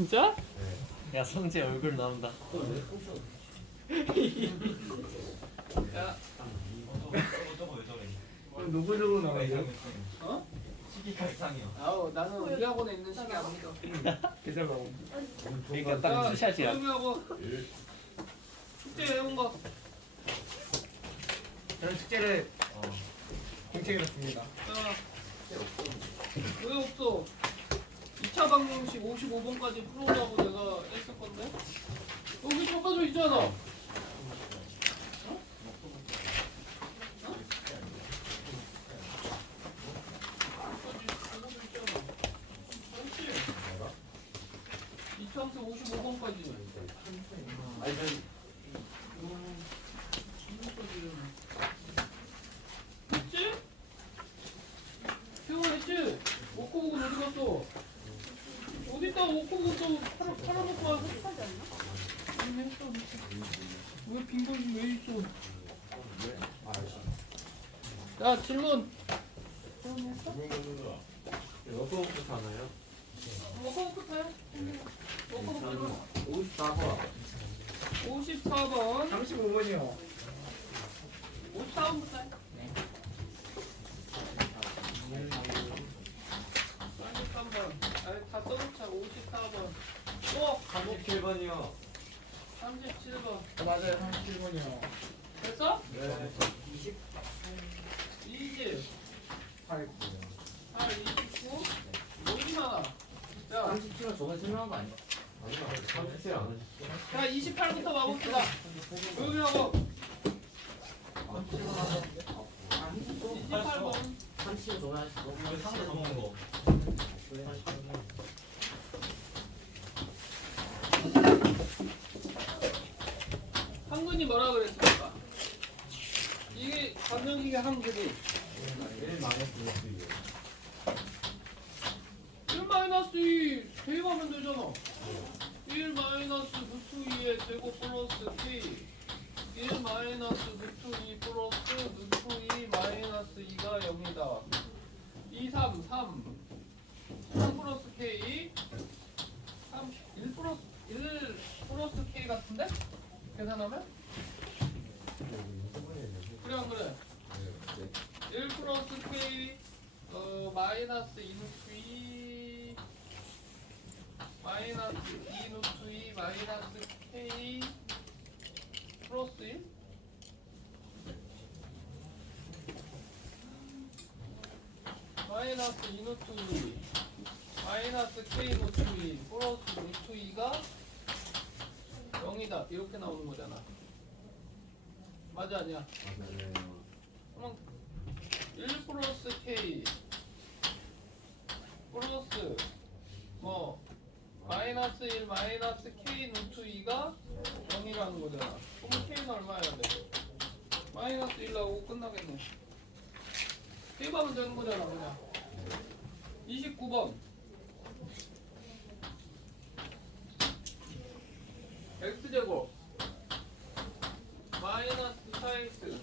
진짜? 네. 야 성재 얼굴 나온다. 야, 저거 왜 저래? 누구누구 나와요? 어? 시기가 이상해요. 아우 나는 우리 학원에 있는 시기 안 믿어. 계절 나오. 그러니까 딱 투샷이야. 조용히 하고 숙제 해온 거. 저는 숙제를 공책해놨습니다. 자, 왜 없어? 2차 방정식 55번까지 풀어오라고 내가 했을 건데? 여기 적어져 있잖아. 어? 적어져 있잖아. 그렇지? 2차 함수 55번까지. 아니 전 했지? 태호 했지? 워커북은 어디 갔어? 어디다 워커북 또 팔아놓고 와서 하지 않나? 아니 했어. 왜 빈곤이 왜 있어? 야 질문. 워크부터 하나요? 워커북부터 해. 워커북 질문. 54번. 54번. 35번이요. 54번부터 해. 43번. 아니 다 써놓자. 54번. 37번이요. 37번. 맞아요. 37번이요. 됐어? 네. 20. 8. 8, 29. 여기 많아. 자, 37은 저번에 설명한 거 아니야? 아니요. 37 안 하셨어요? 자 28부터 와봅시다. 여기 하고 28번. 37 저번에 하셨어? 왜 상대 더 먹는 거? 한근이 뭐라 그랬습니까? 이게 반정식의 한근이 1 망했어요. 1 마이너스 2 대입하면 되잖아. 1 마이너스 루트 2의 제곱 플러스 k 1 마이너스 루트 2 플러스 루트 2 마이너스 2가 0이다. 2, 3, 3 플러스 k 3, 1 플러스 k 같은데? 계산하면? 그래 안 그래? 1 플러스 k 마이너스 2 루트 2 마이너스 2 루트 2 마이너스 k 플러스 1? 마이너스 2 루트 2 마이너스 k 루트 2 플러스 루트 2가 0이다 이렇게 나오는 거잖아. 맞아 아니야? 그럼 1 플러스 k 플러스 뭐 마이너스 1 마이너스 k 루트 2가 0이라는 거잖아. 그럼 k는 얼마야 돼? 마이너스 1 나오고 끝나겠네. 대입하면 되는 거잖아 그냥. 29번 x제곱 마이너스 4x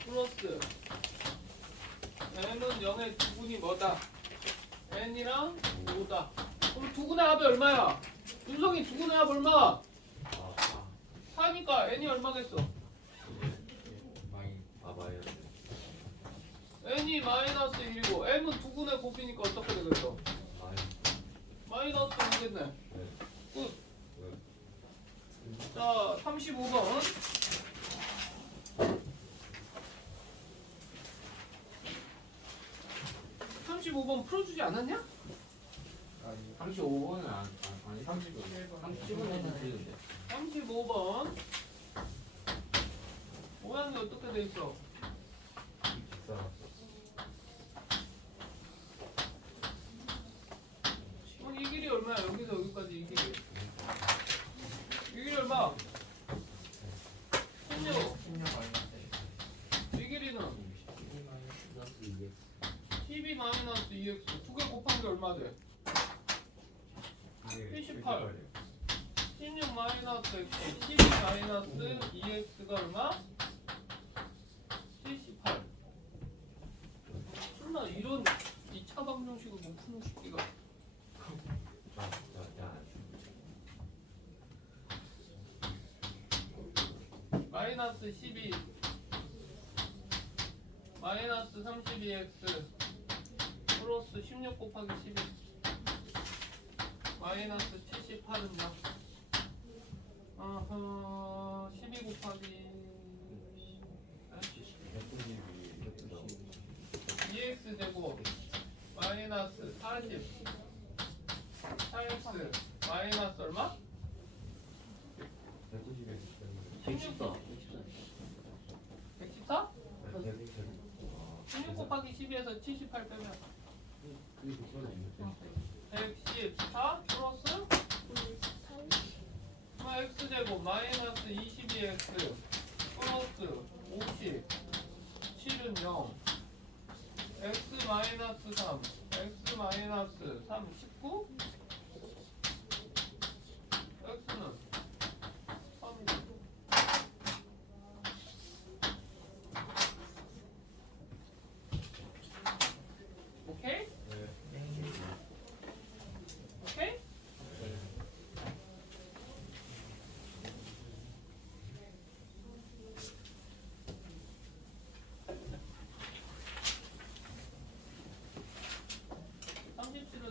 플러스 n은 0의 두분이 뭐다? n이랑 5다. 그럼 두분의 합이 얼마야? 윤성이 두분의 합 얼마? 4니까 n이 얼마겠어? n이 마이너스 1이고 m은 두분의 곱이니까 어떻게 되겠어? 마이너스 5겠네. 끝. 자 35번 35번 풀어주지 않았냐? 35번은 아니 30번. 37번에는 틀린데. 35번 모양이 어떻게 돼 있어? 이 길이 얼마야? 여기서 여기까지 이 길이. 이 길이 얼마? 16. 이 길이는 12 마이너스 2x 두 개 곱한 게 얼마 돼? 78. 16 마이너스 x 12 마이너스 2x가 얼마? 78. 설마 이런 2차 방정식을 못 푸는 식기가 마이너스 12 마이너스 32x 플러스 16 곱하기 12 마이너스 78은요 12 곱하기 2x 제곱 마이너스 40 4x 마이너스 얼마? 114. 114? 16 곱하기 12에서 78 빼면 114 플러스 x제곱 마이너스 22x 플러스 50 7은 0 x 마이너스 3 x 마이너스 3 19 x는 3이고 오케이? 오케이?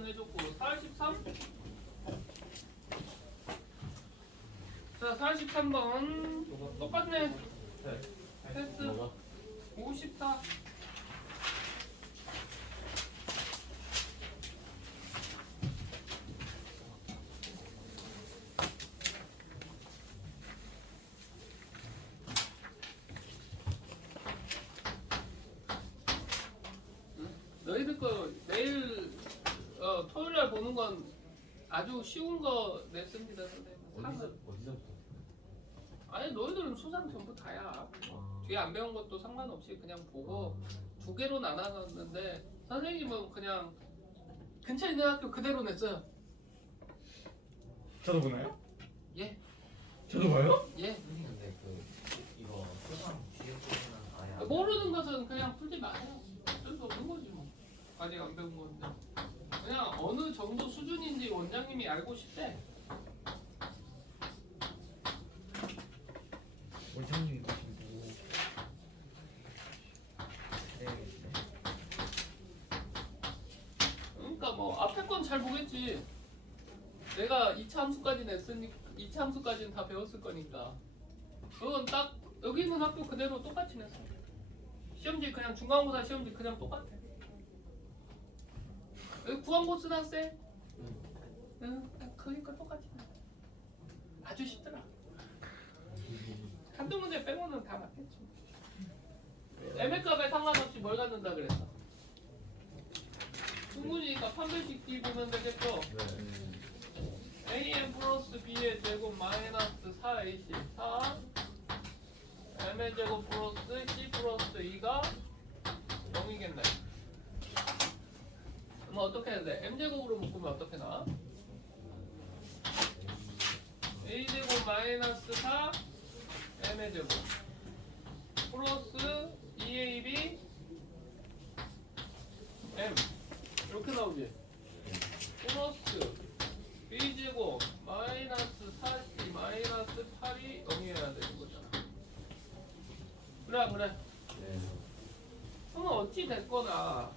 해줬고 43? 자 43번 똑같네. 패스 54 너희들 거 내일 토요일날 보는 건 아주 쉬운 거 냈습니다 선생님. 어디서부터? 아니 너희들은 수상 전부 다야. 뒤에 안 배운 것도 상관없이 그냥 보고 두 개로 나눠놨는데 선생님은 그냥 근처에 있는 학교 그대로 냈어요. 저도 보나요? 예. 저도 봐요? 예. 근데 이거 수상 뒤에 보면 아예 안 모르는 것은 그냥 풀지 마세요. 어쩔 수 없는 거지 뭐. 아직 안 배운 건데. 그냥 어느 정도 수준인지 원장님이 알고 싶대. 원장님이 보시고 네. 그러니까 뭐 앞에 건 잘 보겠지. 내가 2차 함수까지 냈으니까 2차 함수까지는 다 배웠을 거니까. 그건 딱 여기 있는 학교 그대로 똑같이 냈어. 시험지 그냥 중간고사 시험지 그냥 똑같아. 여기 구한고수나 쎄. 응, 그러니까 똑같이 냈어. 아주 쉽더라. 한두 문제 빼고는 다 맞겠지. M값에 상관없이 뭘 갖는다 그랬어? 충분히니까 판별식 D 보면 되겠죠? AM 플러스 B의 제곱 마이너스 4AC 4 M의 제곱 플러스 C 플러스 2가 0이겠네. 그럼 어떻게 해야 돼? M제곱으로 묶으면 어떻게 나와? A제곱 마이너스 4 M의 제곱 플러스 2AB M 이렇게 나오지? 플러스 B제곱 마이너스 4C 마이너스 8이 0이어야 되는 거잖아. 그래. 그러면 어찌 됐거나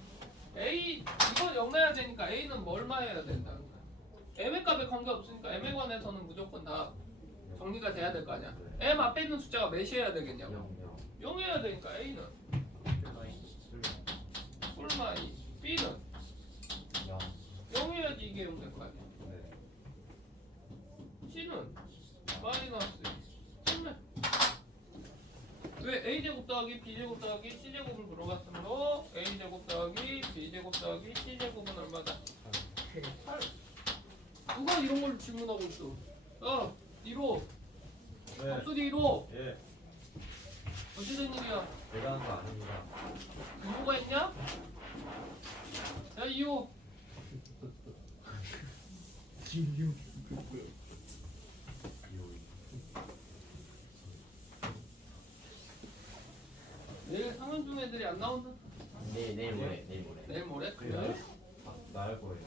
A 이거 0 내야 되니까 A는 뭘만 해야 된다는 거야. M의 값에 관계없으니까 M에 관해서는 무조건 다 정리가 돼야 될 거 아니야. M 앞에 있는 숫자가 몇이어야 되겠냐고. 0이어야 되니까 A는 뿔마 2 B는 0이어야지 이게 0 될 거 아니야. C는 마이너스 1. 왜 A제곱 더하기 B제곱 더하기 C제곱을 물어봤으므로 A제곱 더하기 B제곱 더하기 C제곱은 얼마다? 8. 누가 이런 걸 질문하고 있어? 1호 합수디 1호 예. 어찌된 일이야? 내가 한 거 아닙니다. 2호가 있냐? 야 2호 김유 내일 상현 중 애들이 안 나온다. 내일 모레. 내일 모레? 그래요? 나을 거예요.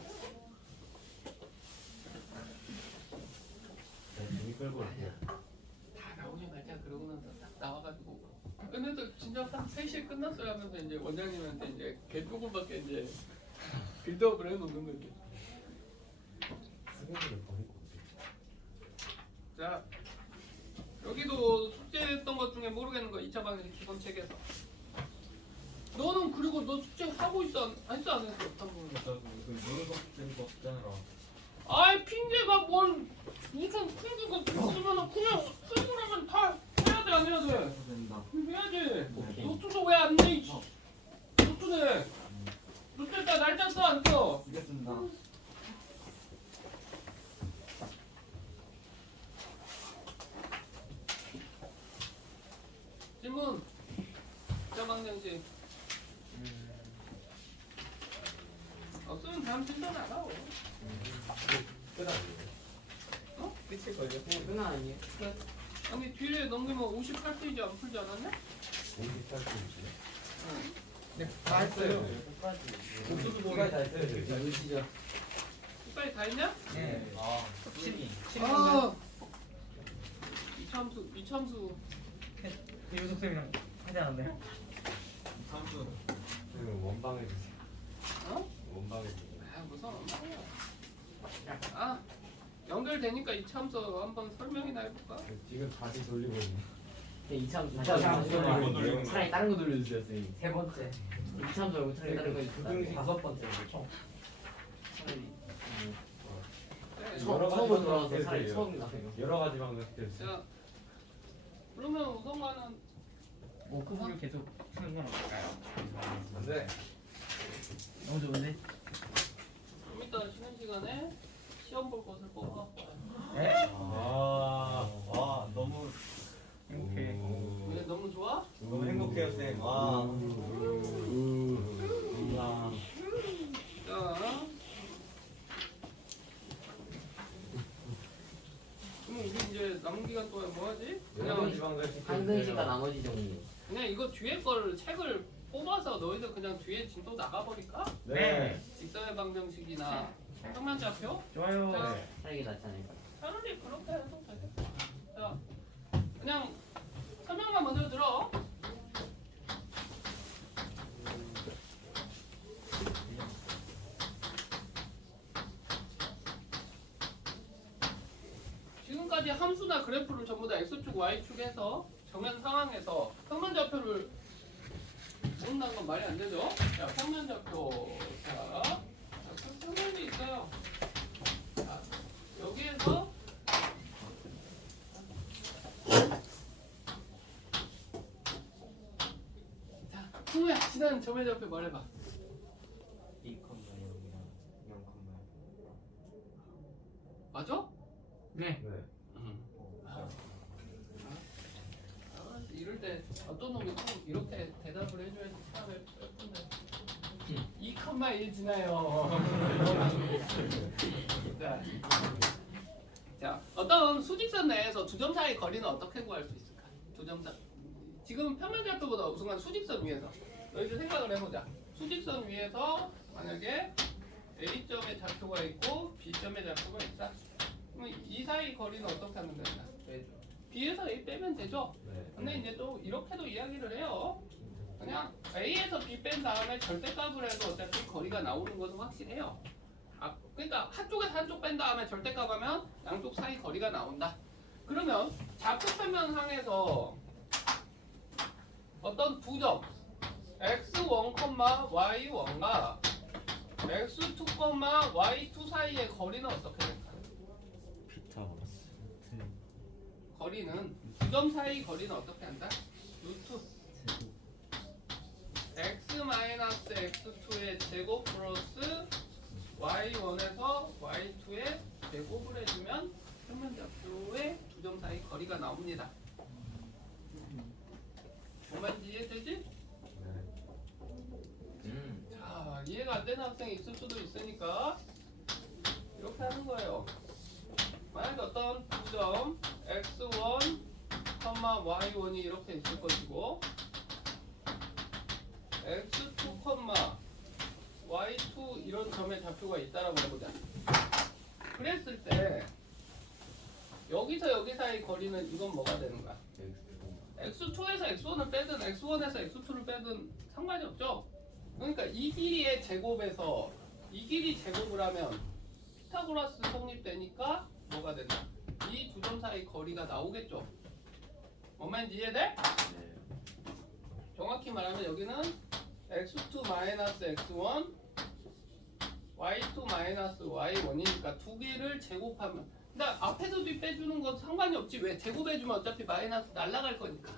네, 재미 끌고 올게요. 다 나오지 말자. 그냥 그러고 나서 딱 나와가지고 근데도 진짜 딱 3시에 끝났어요 하면서 이제 원장님한테 이제 개조금밖에 이제 빌드업을 해놓는 거지. 쓰레기를 버리고. 자 여기도 숙제했던 것 중에 모르겠는 거 2차 방식 기본 책에서 너는 그리고 너 숙제 하고 있어 했어 안 했어? 저그 무릎 쓰는 거 없잖아. 아이 핑계가 뭘 무슨 핑계가 있으면 그냥 쓰고라면 다 해야 돼 안 해야 돼? 된다. 해야지. 오케이. 노트도 왜 안 내? 노트네. 노트에다 날짜 써 안 써? 쓰겠습니다. 질문. 자방정식. 없으면 다음 질문 나가. 끝 아니에요? 어? 끝일 걸요? 그냥 끝나 아니에요? 아니 뒤에 넘기면 58페이지 안 풀지 않았냐? 58페이지. 응. 네, 다 했어요. 목소도 보기까지 다 했어요. 자, 이거 시작. 끝까지 다 했냐? 네. 아, 아. 이참수. 유석 쌤이랑 하지 않았나요? 삼수. 그럼 원방해 주세요. 어? 원방해 주세요. 아 무슨 엄마야. 아 연결되니까 이참수 한번 설명이나 해볼까? 지금 다시 돌리고 있네. 그냥 이참 이참 돌리고 돌리고 차라리 다른 거 돌려주세요, 선생님. 세 번째. 이참 돌고 차라리 다른 거 그 있다. 다섯 번째로 총. 차라리 네. 처음으로 돌아와서 방식 차라리 스킬이에요. 처음이 나세요. 여러 가지 방법 스킬. 자 그러면 우선과는 오크북을 계속 쓰는 건 어떨까요? 안 돼. 너무 좋은데? 좀 이따 쉬는 시간에 시험 볼 것을 뽑아. 네? 아, 너무 행복해. 왜 너무 좋아? 너무 행복해요, 쌤. 와. 감사합니다. 자 그럼 우리 이제 남은 기간 동안 뭐 하지? 여러 그냥 가지 방법 스킬. 한근 시간 나머지 정리. 그냥 이거 뒤에 걸 책을 뽑아서 너희들 그냥 뒤에 진도 나가버릴까? 네. 직선의 방정식이나 평면좌표? 좋아요. 네. 차라리 낫지 않을까? 차라리 그렇게 해도 되겠다. 자, 그냥 설명만 먼저 들어. 지금까지 함수나 그래프를 전부 다 x축, y축 해서 정면 상황에서 평면좌표를 모른다는 건 말이 안 되죠? 자, 평면좌표. 자, 평면이 있어요. 자, 여기에서 자, 승우야, 지난 점의 좌표 말해봐. 2,0이랑 0,0. 맞아? 네. 네. 이럴 때 어떤 놈이 꼭 이렇게 대답을 해줘야지 참 예쁜데 2,1 지나요. 자, 어떤 수직선 내에서 두 점 사이 거리는 어떻게 구할 수 있을까? 두 점 사이. 지금 평면좌표보다 우선은 수직선 위에서 너희들 생각을 해보자. 수직선 위에서 만약에 A점의 좌표가 있고 B점의 좌표가 있다. 그럼 이 사이 거리는 어떻게 하면 된다? B에서 A 빼면 되죠? 네. 근데 이제 또 이렇게도 이야기를 해요. 그냥 A에서 B 뺀 다음에 절대값을 해도 어차피 거리가 나오는 것은 확실해요. 아, 그러니까 한쪽에서 한쪽 뺀 다음에 절대값 하면 양쪽 사이 거리가 나온다. 그러면 좌표 평면상에서 어떤 두 점 x1, y1과 x2, y2 사이의 거리는 어떻게 될까? 피타고라스. 거리는 두 점 사이 거리는 어떻게 한다? 루트 x-x2의 제곱 플러스 y1에서 y2의 제곱을 해주면 평면좌표의 두 점 사이 거리가 나옵니다. 뭔 말인지 이해되지? 네. 자, 이해가 안 되는 학생이 있을 수도 있으니까 이렇게 하는 거예요. 만약에 어떤 두 점 x1, y1이 이렇게 있을 것이고 x2, y2 이런 점의 좌표가 있다라고 해보자. 그랬을 때 여기서 여기 사이 거리는 이건 뭐가 되는 거야? x2에서 x1을 빼든 x1에서 x2를 빼든 상관이 없죠. 그러니까 이 길이의 제곱에서 이 길이 제곱을 하면 피타고라스 성립되니까 뭐가 된다? 이 두 점 사이 거리가 나오겠죠. 뭔 말인지 이해돼? 네. 정확히 말하면 여기는 x2 마이너스 x1 y2 마이너스 y1이니까 두 개를 제곱하면 근데 앞에서 뒤 빼주는 건 상관이 없지. 왜? 제곱해주면 어차피 마이너스 날아갈 거니까.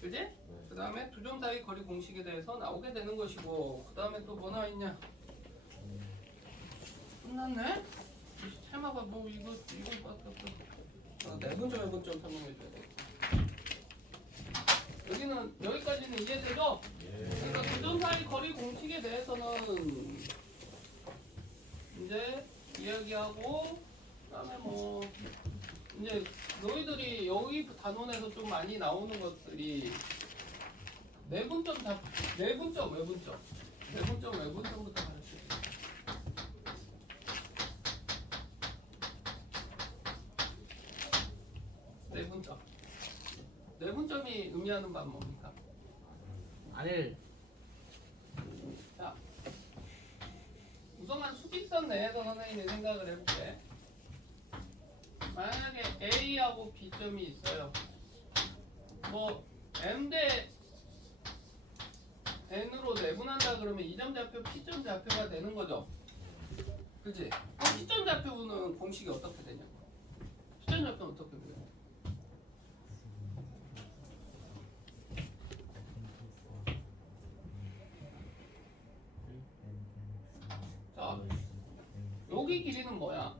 그지? 그 다음에 두 점 사이 거리 공식에 대해서 나오게 되는 것이고 그 다음에 또 뭐 나와있냐? 끝났네? 테마가 뭐 이거밖에 없어. 내분점 외분점 설명해줘야 돼. 여기는 여기까지는 이해되죠? 그러니까 두 점 사이 거리 공식에 대해서는 이제 이야기하고 그다음에 뭐 이제 너희들이 여기 단원에서 좀 많이 나오는 것들이 내분점 외분점부터 가르쳐. 내분점이 의미하는 바는 뭡니까? 안을 자, 우선은 수직선 내에서 선생님이 생각을 해볼게. 만약에 A하고 B점이 있어요. 뭐 M 대 N으로 내분한다 그러면 이 점 좌표 P점 좌표가 되는 거죠. 그치? P점 좌표는 공식이 어떻게 되냐? P점 좌표는 어떻게 되냐? 자, 여기 길이는 뭐야?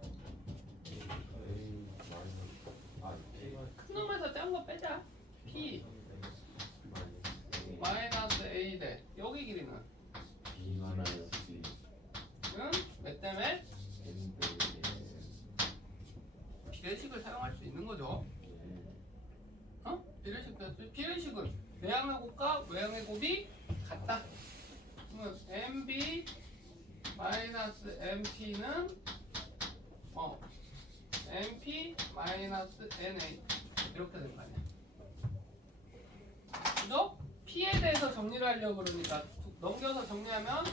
큰 놈에서 작은 거 빼자. P 마이너스 A 대 여기 길이는 몇 때문에? 비례식을 사용할 수 있는 거죠. 어? 비례식은 내항의 곱과 외항의 곱이 같다. 그러면 MB 마이너스 MP는 MP 마이너스 NA 이렇게 된 거 아니야. 그죠? P에 대해서 정리를 하려고 그러니까 넘겨서 정리하면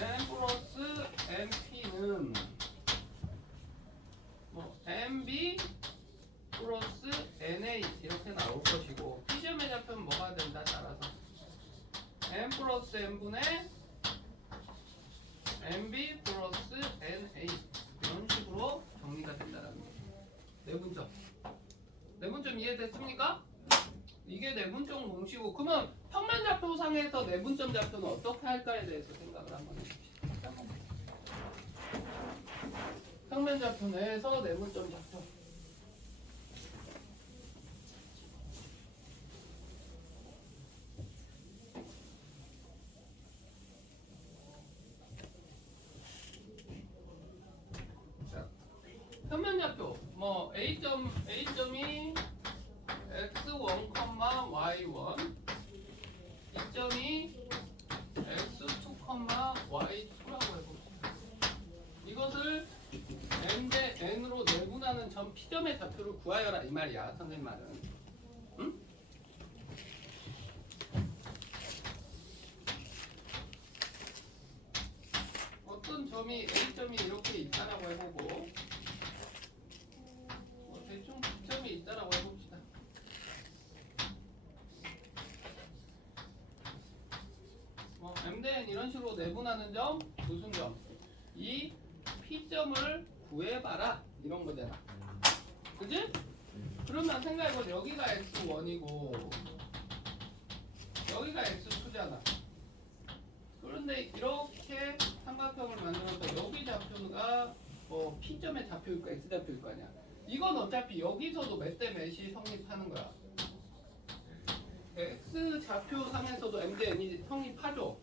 M 플러스 MP는 뭐 MB 플러스 NA 이렇게 나올 것이고 P점의 좌표는 뭐가 된다 따라서 M 플러스 N분의 MB 플러스 NA 이런 식으로 정리가 된다는 거예요. 내분점. 내분점 이해됐습니까? 이게 내분점 공식이고 그러면 평면 좌표상에서 내분점 좌표는 어떻게 할까에 대해서 생각을 한번 해봅시다. 평면 좌표 내에서 내분점 좌표. 평면 좌표 뭐 A점이 x1, y1 이점이 x2, y2라고 해봅시다. 이것을 n 대 n으로 내분하는 점 P점의 좌표를 구하여라 이 말이야 선생님 말은. 응? 어떤 점이 A점이 이렇게 있다라고 해보고 대충 B점이 있다라고 해봅시다. 뭐 M 대 N 이런 식으로 내분하는 점 무슨 점? 이 P점을 구해봐라 이런 거잖아. 그지? 그러면 생각해보자. 여기가 X1이고 여기가 X2잖아. 그런데 이렇게 삼각형을 만들어서 여기 좌표가 뭐 P점의 좌표일 거 X 좌표일 거 아니야. 이건 어차피 여기서도 몇 대 몇이 성립하는 거야. X 좌표상에서도 M 대 N이 성립하죠.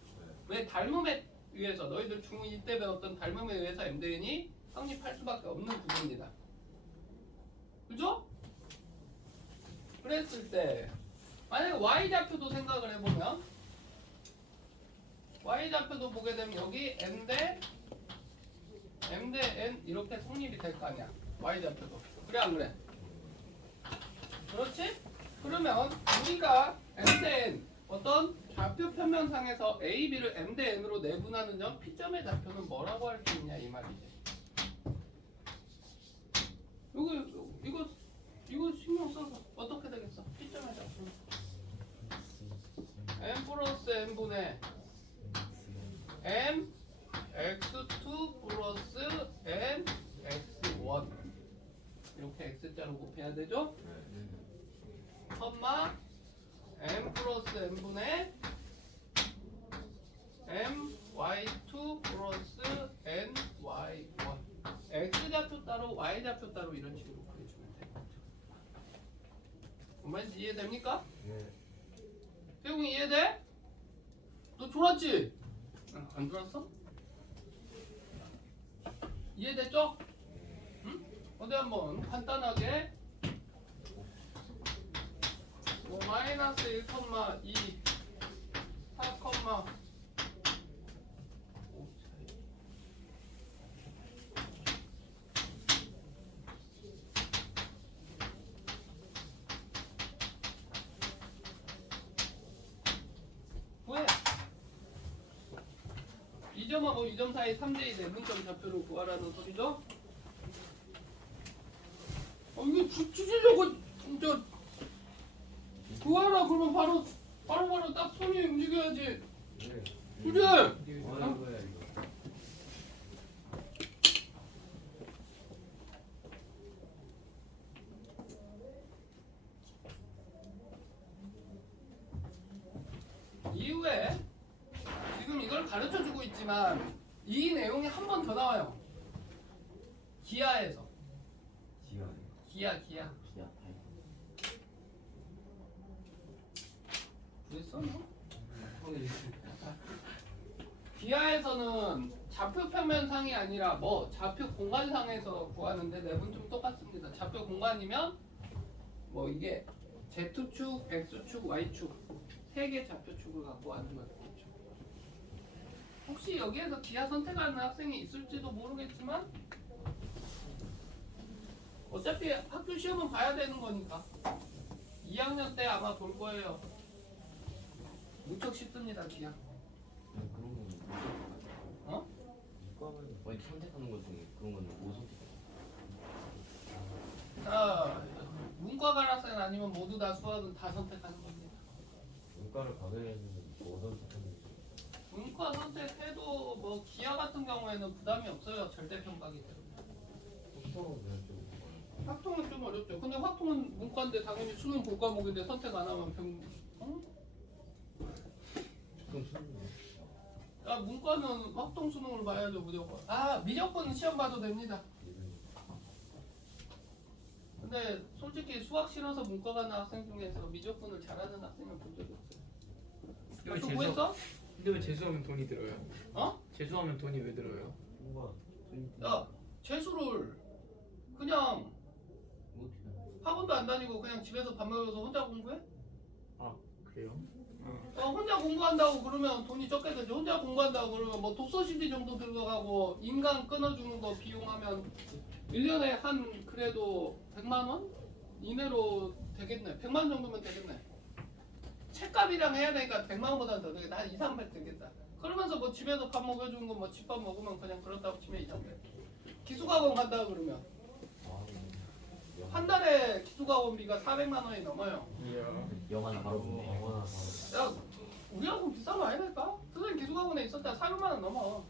왜? 닮음에 의해서 너희들 중1 때 배웠던 닮음에 의해서 M 대 N이 성립할 수밖에 없는 구조입니다. 그죠? 그랬을 때 만약에 Y 좌표도 생각을 해보면 Y 좌표도 보게 되면 여기 N 대 m 대 n 이렇게 성립이 될 거 아니야. y 좌표도. 그래 안 그래? 그렇지? 그러면 우리가 m 대 n 어떤 좌표 평면상에서 a, b를 m 대 n으로 내분하는 점 P점의 좌표는 뭐라고 할 수 있냐 이 말이지. 이거 신경 써서 어떻게 되겠어? P점의 좌표 m 플러스 n분의 m x2 플러스 n x1 이렇게 x자로 곱해야 되죠? 컴마 m 플러스 n분의 m y2 플러스 n y1 x좌표 따로 y좌표 따로 이런 식으로 그려주면 돼요. 뭔지 이해됩니까? 네. 태웅이 이해돼? 너 졸았지? 응, 안 졸았어? 이해됐죠? 응? 어디 한번 간단하게 뭐 마이너스 1, 2, 4, 5 구해. 2점하고 2점 사이 3대2 내분점 좌표를 구하라는 소리죠? 이게 주제적으로 진짜 구하라 그러면 바로 딱 손이 움직여야지. 네. 그지? 뭐야 이거. 이후에 지금 이걸 가르쳐주고 있지만 이 내용이 한 번 더 나와요. 기하에서. 기하. 진짜 그랬어? 기하에서는 좌표 평면상이 아니라 뭐 좌표 공간상에서 구하는데 내분 똑같습니다. 좌표 공간이면 뭐 이게 Z축, X축, Y축 세 개 좌표축을 갖고 하는 거죠. 혹시 여기에서 기하 선택하는 학생이 있을지도 모르겠지만 어차피 학교 시험은 봐야 되는 거니까 2학년 때 아마 볼 거예요. 무척 쉽습니다, 기하. 그런 거는 어? 뭐 선택하는 것 중에 그런 거는 뭐 선택해? 자, 문과가 학생 아니면 모두 다 수학은 다 선택하는 겁니다. 문과를 가면은 뭐 선택하는지. 문과 선택해도 뭐 기하 같은 경우에는 부담이 없어요. 절대평가기 때문에. 확통은 그냥 좀 확통은 좀 어렵죠. 근데 확통은 문과인데 당연히 수능 볼 과목인데 선택 안 하면 좀 수능이네. 야, 문과는 확통 수능을 봐야죠 무조건. 미적분 시험 봐도 됩니다. 근데 솔직히 수학 싫어서 문과 가는 학생 중에서 미적분을 잘하는 학생을 본 적이 없어요. 또 뭐 했어? 근데 왜 재수하면 돈이 들어요? 어? 재수하면 돈이 왜 들어요? 뭔가 야, 재수를 그냥 학원도 안 다니고 그냥 집에서 밥 먹어서 혼자 공부해? 아 그래요? 혼자 공부한다고 그러면 돈이 적게 들죠. 혼자 공부한다고 그러면 뭐 독서 CD 정도 들어가고 인강 끊어주는 거 비용하면 1년에 한 그래도 100만 원 이내로 되겠네. 100만 정도면 되겠네. 책값이랑 해야 되니까 100만 원보다는 더 되겠다. 한 2, 300 되겠다. 그러면서 뭐 집에서 밥 먹여주는 거 뭐 집밥 먹으면 그냥 그렇다고 치면 2, 300. 기숙학원 간다 그러면 한 달에 기숙학원비가 400만 원이 넘어요. 영화나 바로 보네. 영화나 바로. 야, 우리 학원 비싼 거 아니랄까? 선생님 기숙학원에 있었다 400만 원 넘어.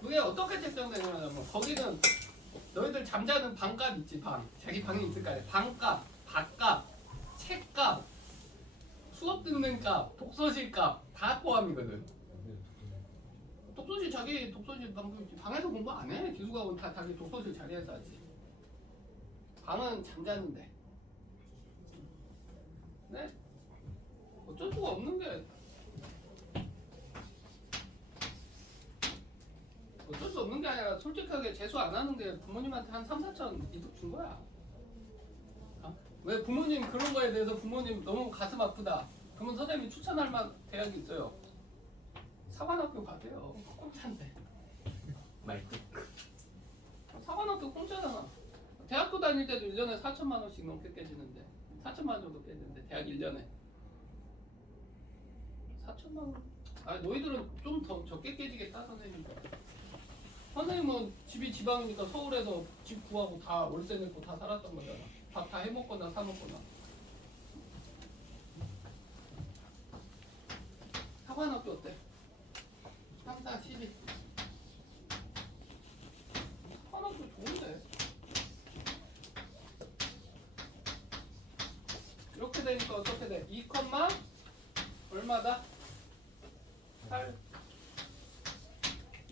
그게 어떻게 책정되냐면 거기는 너희들 잠자는 방값 있지 방. 자기 방이 있을 거 아니야. 방값, 밥값, 책값, 수업 듣는 값, 독서실 값 다 포함이거든. 독서실 자기 독서실 방에서 공부 안 해. 기숙학원 다 자기 독서실 자리에서 하지. 방은 잠자는데. 네? 어쩔 수가 없는 게 어쩔 수 없는 게 아니라 솔직하게 재수 안 하는 게 부모님한테 한 3, 4천 이득 준 거야. 왜 부모님 그런 거에 대해서 부모님 너무 가슴 아프다. 그러면 선생님이 추천할 만한 대학이 있어요. 사관학교 가세요. 공짜인데. 말뚝. 사관학교 공짜잖아. 대학교 다닐 때도 1년에 4천만 원씩 넘게 깨지는데 4천만 원 정도 깨지는데 대학 1년에 4천만 원. 아 너희들은 좀 더 적게 깨지겠다 선생님. 선생님은 집이 지방이니까 서울에서 집 구하고 다 월세 내고 다 살았던 거잖아. 밥 다 해먹거나 사 먹거나. 사관학교 어때? 3, 4, 12. 사관학교 좋은데. 이렇게 되니까 어떻게 돼? 2, 얼마다? 8.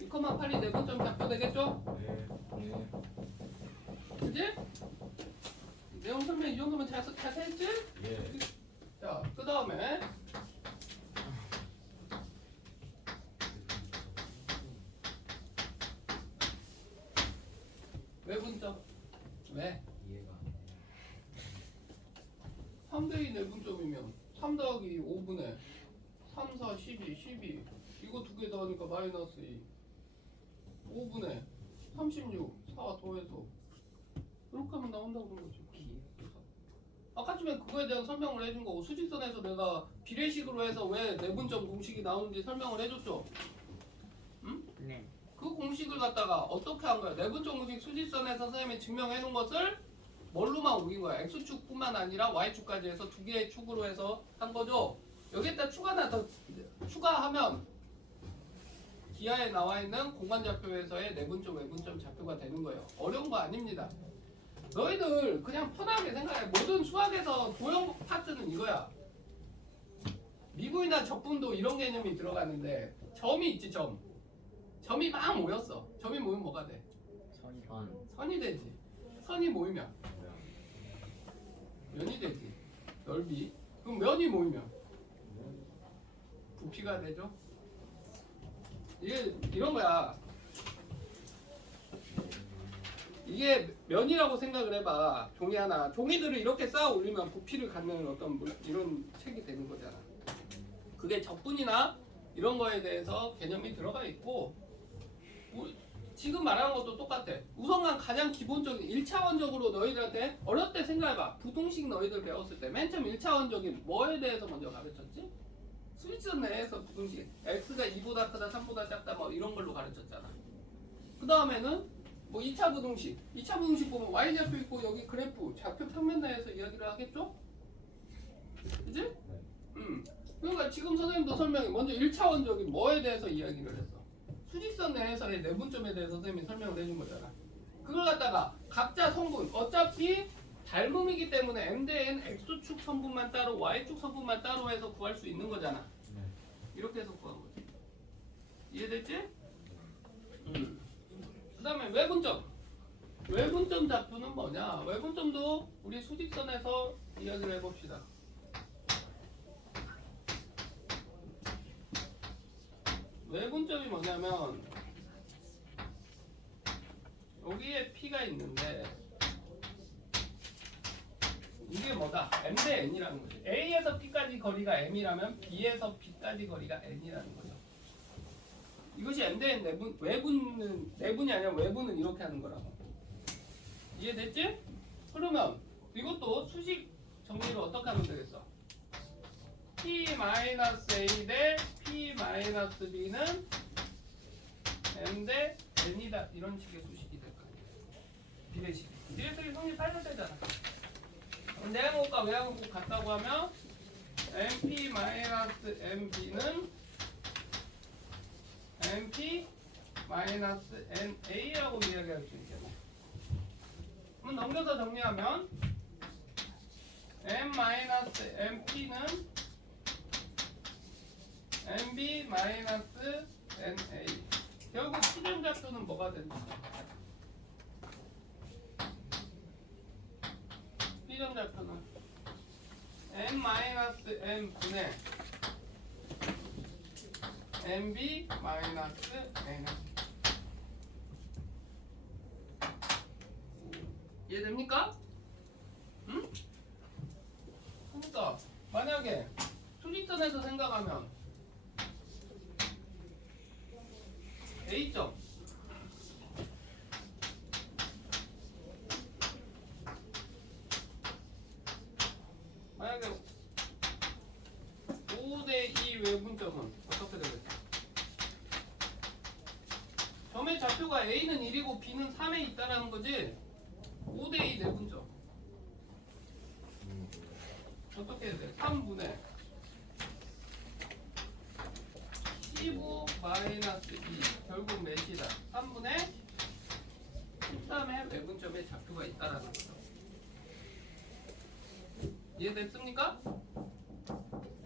2,8이 내분점 잡혀 되겠죠? 네. 그지? 내용 설명 이 정도면 잘 했지? 예. 자, 그 다음에 외분점. 왜? 이해가. 3대2 내분점이면 3 더하기 5분의 3, 4, 12 이거 두 개 더하니까 마이너스 2 5분의 36 4 더해서 이렇게 하면 나온다고 그런 거지. 아까쯤에 그거에 대한 설명을 해준 거고 수직선에서 내가 비례식으로 해서 왜 내분점 공식이 나오는지 설명을 해줬죠. 응? 네. 그 공식을 갖다가 어떻게 한 거야? 내분점 공식 수직선에서 선생님이 증명해 놓은 것을 뭘로만 옮긴 거야? x축뿐만 아니라 y축까지 해서 두 개의 축으로 해서 한 거죠. 여기에다 추가하면 기하에 나와 있는 공간좌표에서의 내분점, 외분점 좌표가 되는 거예요. 어려운 거 아닙니다. 너희들 그냥 편하게 생각해. 모든 수학에서 도형 파트는 이거야. 미분이나 적분도 이런 개념이 들어가는데 점이 있지 점. 점이 막 모였어. 점이 모이면 뭐가 돼? 선. 선이 되지. 선이 모이면 면이 되지. 넓이. 그럼 면이 모이면 부피가 되죠. 이게 이런 거야. 이게 면이라고 생각을 해봐. 종이 하나. 종이들을 이렇게 쌓아 올리면 부피를 갖는 어떤 이런 책이 되는 거잖아. 그게 적분이나 이런 거에 대해서 개념이 들어가 있고 지금 말하는 것도 똑같아. 우선간 가장 기본적인 1차원적으로 너희들한테 어렸을 때 생각해봐. 부동식 너희들 배웠을 때 맨 처음 1차원적인 뭐에 대해서 먼저 가르쳤지? 수직선 내에서 부동식 x가 2보다 크다 3보다 작다 뭐 이런 걸로 가르쳤잖아. 그 다음에는 뭐 2차 부동식 보면 y좌표 있고 여기 그래프 좌표 평면 내에서 이야기를 하겠죠? 그치? 그러니까 지금 선생님도 설명해. 먼저 1차원적인 뭐에 대해서 이야기를 했어. 수직선 내에서의 내분점에 대해서 선생님이 설명을 해준 거잖아. 그걸 갖다가 각자 성분 어차피 닮음이기 때문에 m 대 n x축 성분만 따로 y축 성분만 따로 해서 구할 수 있는 거잖아. 이렇게 해서 구한 거지. 이해됐지? 그 다음에 외분점. 외분점 좌표는 뭐냐? 외분점도 우리 수직선에서 이야기를 해봅시다. 외분점이 뭐냐면 여기에 P가 있는데 이게 뭐다? M 대 N이라는 거지. A에서 P까지 거리가 M이라면 B에서 B까지 거리가 N이라는 거죠. 이것이 M 대 N 내분, 내분이 아니라 외분은 이렇게 하는 거라고. 이해됐지? 그러면 이것도 수식 정리를 어떻게 하면 되겠어? P-A 대 P-B는 M 대 N이다. 이런 식의 수식이 될 거야. 비례식. 비례식이 성립하려야 되잖아. 내항목과 외항목 같다고 하면 MP-MB는 MP-NA라고 이야기할 수 있겠네. 그럼 넘겨서 정리하면 M-MP는 MB-NA. 결국 수렴 좌표는 뭐가 되는지. 수렴 좌표는 M-N분의 MB-N. 이해됩니까? 응? 그러니까 만약에 수직선에서 생각하면 A점 내분점은 어떻게 되겠어? 점의 좌표가 A는 1이고 B는 3에 있다라는 거지? 5대2 내분점 어떻게 해야 돼? 3분의 15 마이너스 2 결국 몇이다? 3분의 13의 내분점의 좌표가 있다라는 거죠. 이해됐습니까?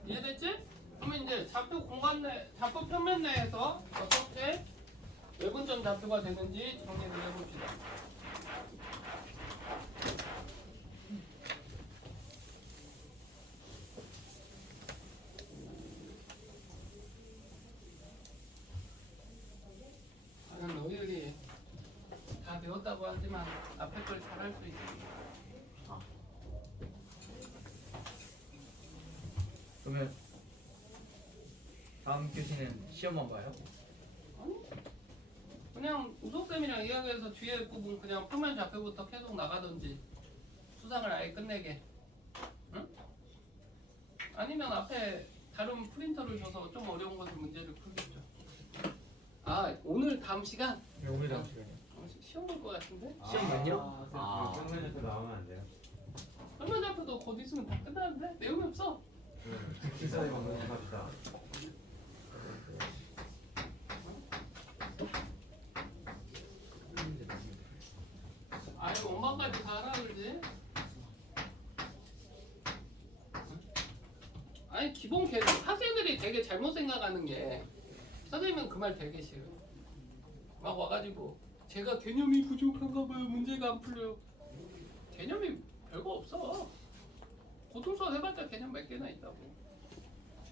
이해됐지? 그러면 이제 좌표 공간 내, 좌표 평면 내에서 어떻게 외분점 좌표가 되는지 정리를 해봅시다. 나는 너희들이 다 배웠다고 하지만 앞에 걸 잘할 수 있습니다. 그러면 다음 교시는 시험만 봐요? 아니 그냥 우석쌤이랑 이야기해서 뒤에 부분 그냥 평면 좌표부터 계속 나가든지 수상을 아예 끝내게. 응? 아니면 앞에 다른 프린터를 줘서 좀 어려운 것을 문제를 풀겠죠. 아 오늘 다음 시간? 네, 오늘 다음 시간이요. 시험 볼 것 같은데? 시험 몇요? 평면에서 나오면 안 돼요? 평면 좌표도 곧 있으면 다 끝나는데? 내용이 없어. 기사에 먹는 합시다. 아유 엄마까지 다 하라 그러지? 아니 기본 개념 학생들이 되게 잘못 생각하는 게 선생님은 그 말 되게 싫어. 막 와가지고 제가 개념이 부족한가 봐요 문제가 안 풀려요. 개념이 별거 없어. 고등수학 해봤자 개념 몇 개나 있다고.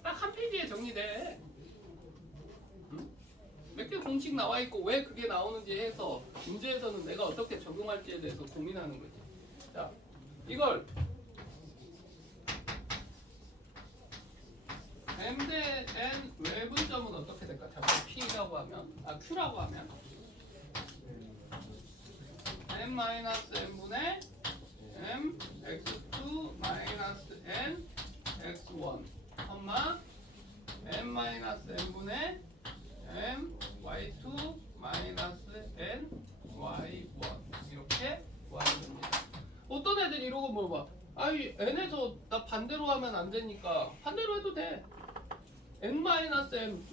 딱 한 페이지에 정리돼. 응? 몇 개 공식 나와 있고 왜 그게 나오는지 해서 문제에서는 내가 어떻게 적용할지에 대해서 고민하는 거지. 자, 이걸 m 대 n 외분점은 어떻게 될까? 자, p라고 하면, q라고 하면 n 마이너스 n 분의 m x2 마이너스 n x1 컴마 n 마이너스 n 분의 m y2 마이너스 n y1 이렇게 구하는 겁니다. 어떤 애들이 이러고 물어봐. 아이 n에서 나 반대로 하면 안 되니까 반대로 해도 돼. n 마이너스 m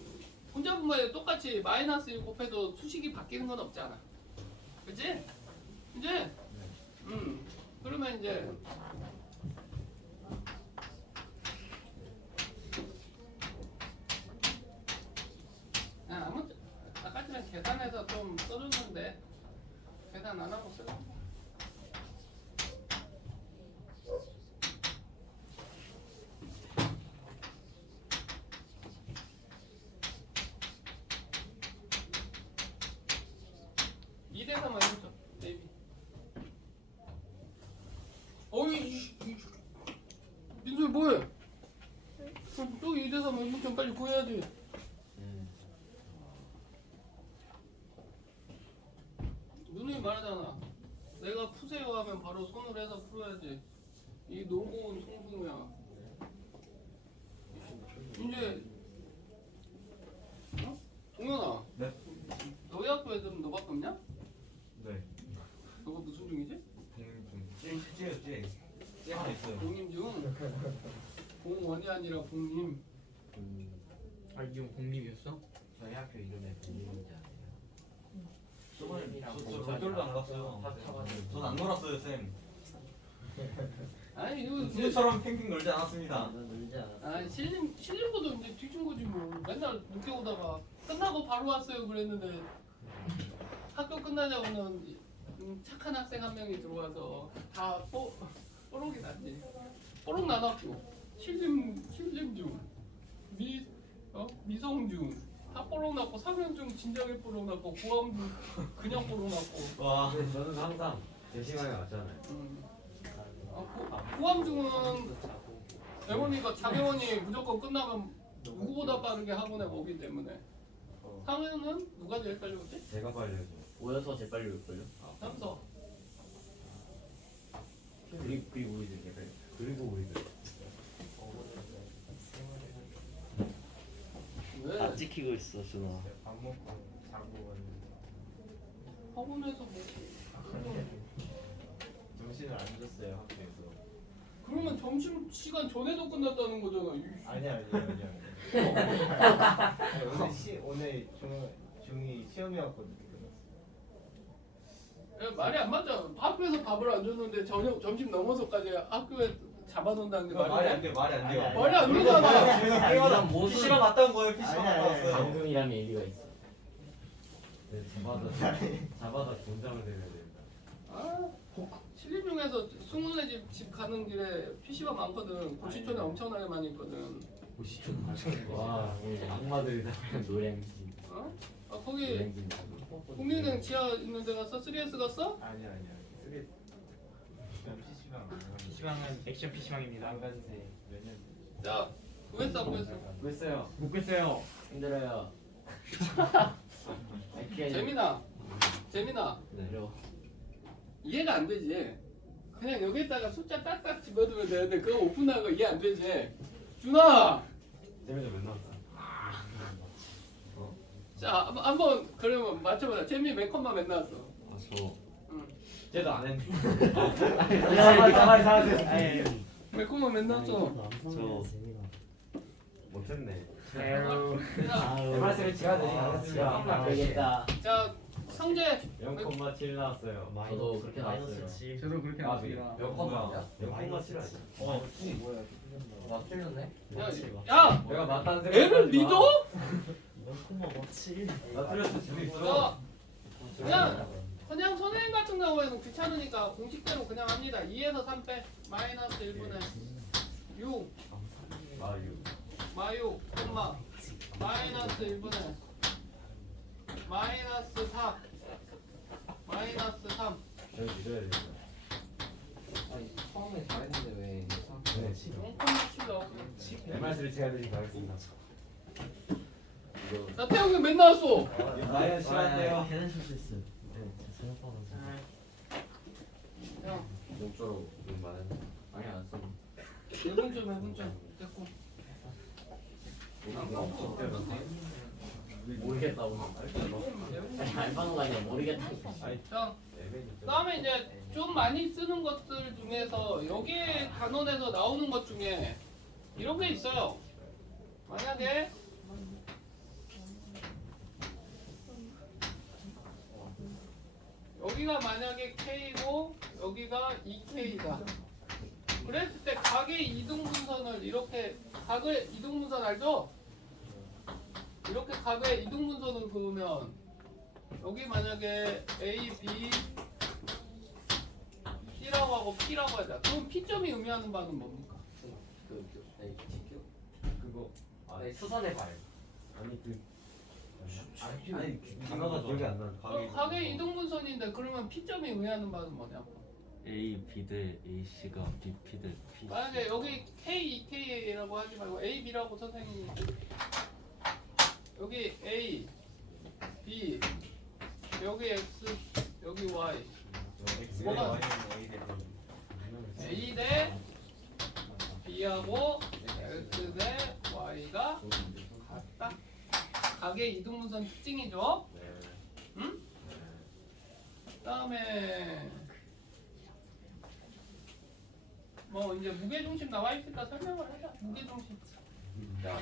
분자분모에 똑같이 마이너스 1 곱해도 수식이 바뀌는 건 없잖아. 그치? 이제 그러면 이제 아무튼 아까처럼 계산해서 좀 써줬는데 계산 안 하고 쓰라. 이 대사만 해줘, 베이비. 어이, 민수야 뭐해? 저기 이 대사만 해줘, 빨리 구해야지. 누누이 말하잖아. 내가 푸세요 하면 바로 손으로 해서 풀어야지. 이 노고운 송승우야. 이제 어? 동현아. 네. 너희 학교 애들은 너밖에 없냐? 네. 너가 무슨 중이지? 쟤 실제요, 쟤 하나 있어요. 공임 중. 공원이 아니라 공임. 아 이게 공립이었어? 저희 학교 이름에 공인인지 아세요? 저번에 저 로드도 안 갔어요. 전 안 놀았어요, 쌤. 아니 이거 친구처럼 팽팽 놀지 않았습니다. 놀지 않았어. 아니 실림보도 이제 뒤진 거지 뭐. 맨날 늦게 오다가 끝나고 바로 왔어요 그랬는데 학교 끝나자고는 착한 학생 한 명이 들어와서 다 뽀록이 났지. 뽀록 나놨고 실림 중 미성 중 다 뽀록 났고 상현 중 진작에 뽀록 났고 고함 중 그냥 뽀록 났고. 와. 근데 저는 항상 제 시간에 왔잖아요. 고함 중은 대원이가 장혜원이 무조건 끝나면 누구보다 빠르게 학원에 오기 때문에. 상현은 누가 제일 빨리 오지? 제가 빨리 해줘. 모여서 재빨리 올걸요? 삼서. 그리고 우리들 재빨리. 그리고 우리들. 시키고 있어 준아. 밥 먹고 자고 학원에서 뭐 정신을 안 줬어요 학교에서. 그러면 점심 시간 전에도 끝났다는 거잖아. 아니야. 오늘 중이 시험이었거든요. 야, 말이 안 맞아. 학교에서 밥을 안 줬는데 저녁 점심 넘어서까지 학교에 잡아놓는다는 게 말이 안 돼. 말이 안 돼요. 아니, 말이 안 되잖아. 때마다 이런 모습- PC방 갔다 온 거예요. PC방 아니, 갔다 아니, 왔어요. 방금이라면 일리가 있어. 네, 잡아다 공장을 내려야 된다. 아, 신림 중에서 승훈네 집 가는 길에 PC방 많거든. 고시촌에 엄청나게 많이 있거든. 와, 오늘 악마들이 다 노량진. 어? 아 거기 노량진. 국민은행 지하 있는 데 갔어? 3S 갔어? 아니야. 그게 그냥 PC방 안 가는 PC방은 액션 PC방입니다. 안 간지 몇 년. 자, 구했어 안 구했어? 됐어요. 못 깼어요. 힘들어요. 재민아 네. 이해가 안 되지. 그냥 여기다가 숫자 딱딱 집어두면 되는데 그거 오픈한 거 이해 안 되지. 준아, 재민이 맨날 왔다. 자 한번 그러면 맞춰보자. 재민 몇 컷만 맨날 왔어. 저 응. 쟤도 안 했는데. 가만히 가세요. 몇 컷만 맨날 왔어. 저 못했네. 자, 말씀을 제가 드리겠습니다. 되겠다. 자 성재 0,7 나왔어요. 저도 그렇게 나왔어요. 저도 그렇게 나왔습니다. 몇 컴마야? 0,7 아니야? 나 틀렸네. 야, 내가 맞다는 생각. 애를 믿어? 나 틀렸을 수도 있어. 그냥 선생님 같은 경우에는 귀찮으니까 공식대로 그냥 합니다. 2에서 3 빼. 마이너스 1분의 6 마유. 마유 콤마 마이너스 1분의 마이너스 4 마이너스 3. 저희 믿어야 된다. 아니 처음에 잘했는데 왜? 네. 0,7로. 내 말씀을 제가 드리도록 하겠습니다. 나 태형이 맨날 왔어. 마이너스 싫어한대요. 계산 실수했어. 네, 저 생각하면서. 형, 목조로 좀 많았네. 아니 안 써. 1분 좀 해본 좀 됐고. 모르겠다 오늘. 아니 알바는 거 아니라 모르겠다. 아니 자, 그다음에 이제 좀 많이 쓰는 것들 중에서 여기 단원에서 나오는 것 중에 이런 게 있어요. 만약에 여기가 만약에 K고 여기가 2K다. 그랬을 때 각의 이등분선을 이렇게 각의 이등분선 알죠? 이렇게 각의 이등분선을 그으면 여기 만약에 A, B, C라고 하고 P라고 하자. 그럼 P점이 의미하는 바는 뭡니까? 그거 수선해 봐요. 아니 그 아니 단어가 기억이 안 나. 각의 이등분선인데 그러면 P점이 의미하는 바는 뭐냐고. A B 대 A C가 B P 대 P. 만약에 여기 K, 2K라고 하지 말고 A, B라고 선생님이 여기 A, B, 여기 X, 여기 Y 뭐가? A 대 B하고 X 대 Y가 같다. 각의 이등분선 특징이죠. 응? 그다음에 뭐 이제 무게중심 나와 있으니까 설명을 하자. 무게중심. 자.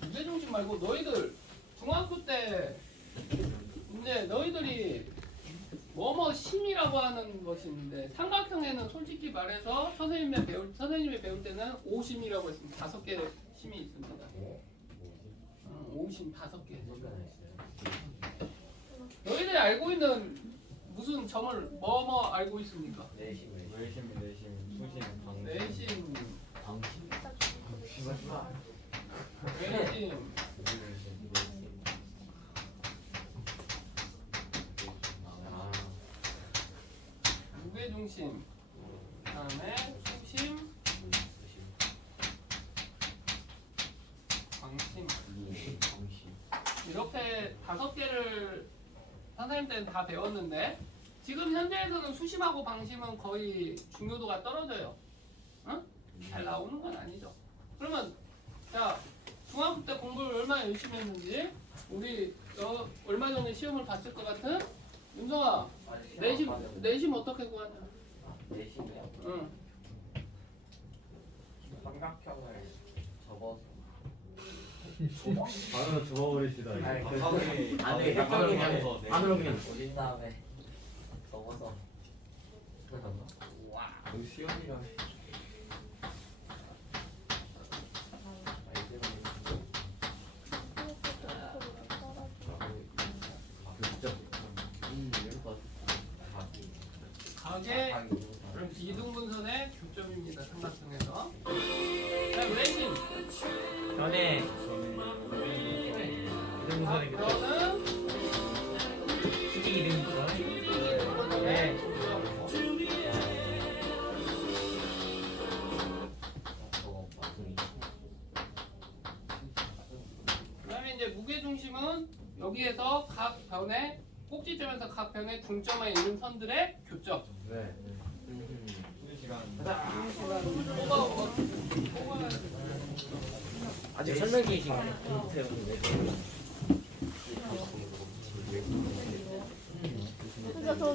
무게중심 말고 너희들 중학교 때 이제 너희들이 뭐뭐 심이라고 하는 것이 있는데 삼각형에는 솔직히 말해서 선생님이 배울 때는 5심이라고 했습니다. 5개 심이 있습니다. 5심 5개. 너희들이 알고 있는 무슨 점을 뭐뭐 알고 있습니까? 내심. 내심, 외심, 무게중심, 그다음에 수심, 광심. 이렇게 5개를 선생님 때는 다 배웠는데 지금 현재에서는 수심하고 방심은 거의 중요도가 떨어져요. 응? 잘 나오는 건 아니죠. 그러면 자 중학교 때 공부를 얼마나 열심히 했는지 우리 얼마 전에 시험을 봤을 것 같은 윤성아 내심 어떻게 구하냐? 내신이요? 응. 삼각형을 접어서 바로 죽어버리시다. 아니, 그- 안에 안으로 안으로 그냥 올린 다음에 접어서 그 시연이라. 가게 그럼 이등분선의 교점입니다. 삼각형에서. 자 레신. 전에 이등분선의 교점 너는 수직 이등분선 네. 그다음에 이제 무게 중심은 여기에서 각 변의 꼭지점에서 각 변의 중점에 있는 선들의 교점. 네. 아직 설명이 시간 못해요. 그러니까 저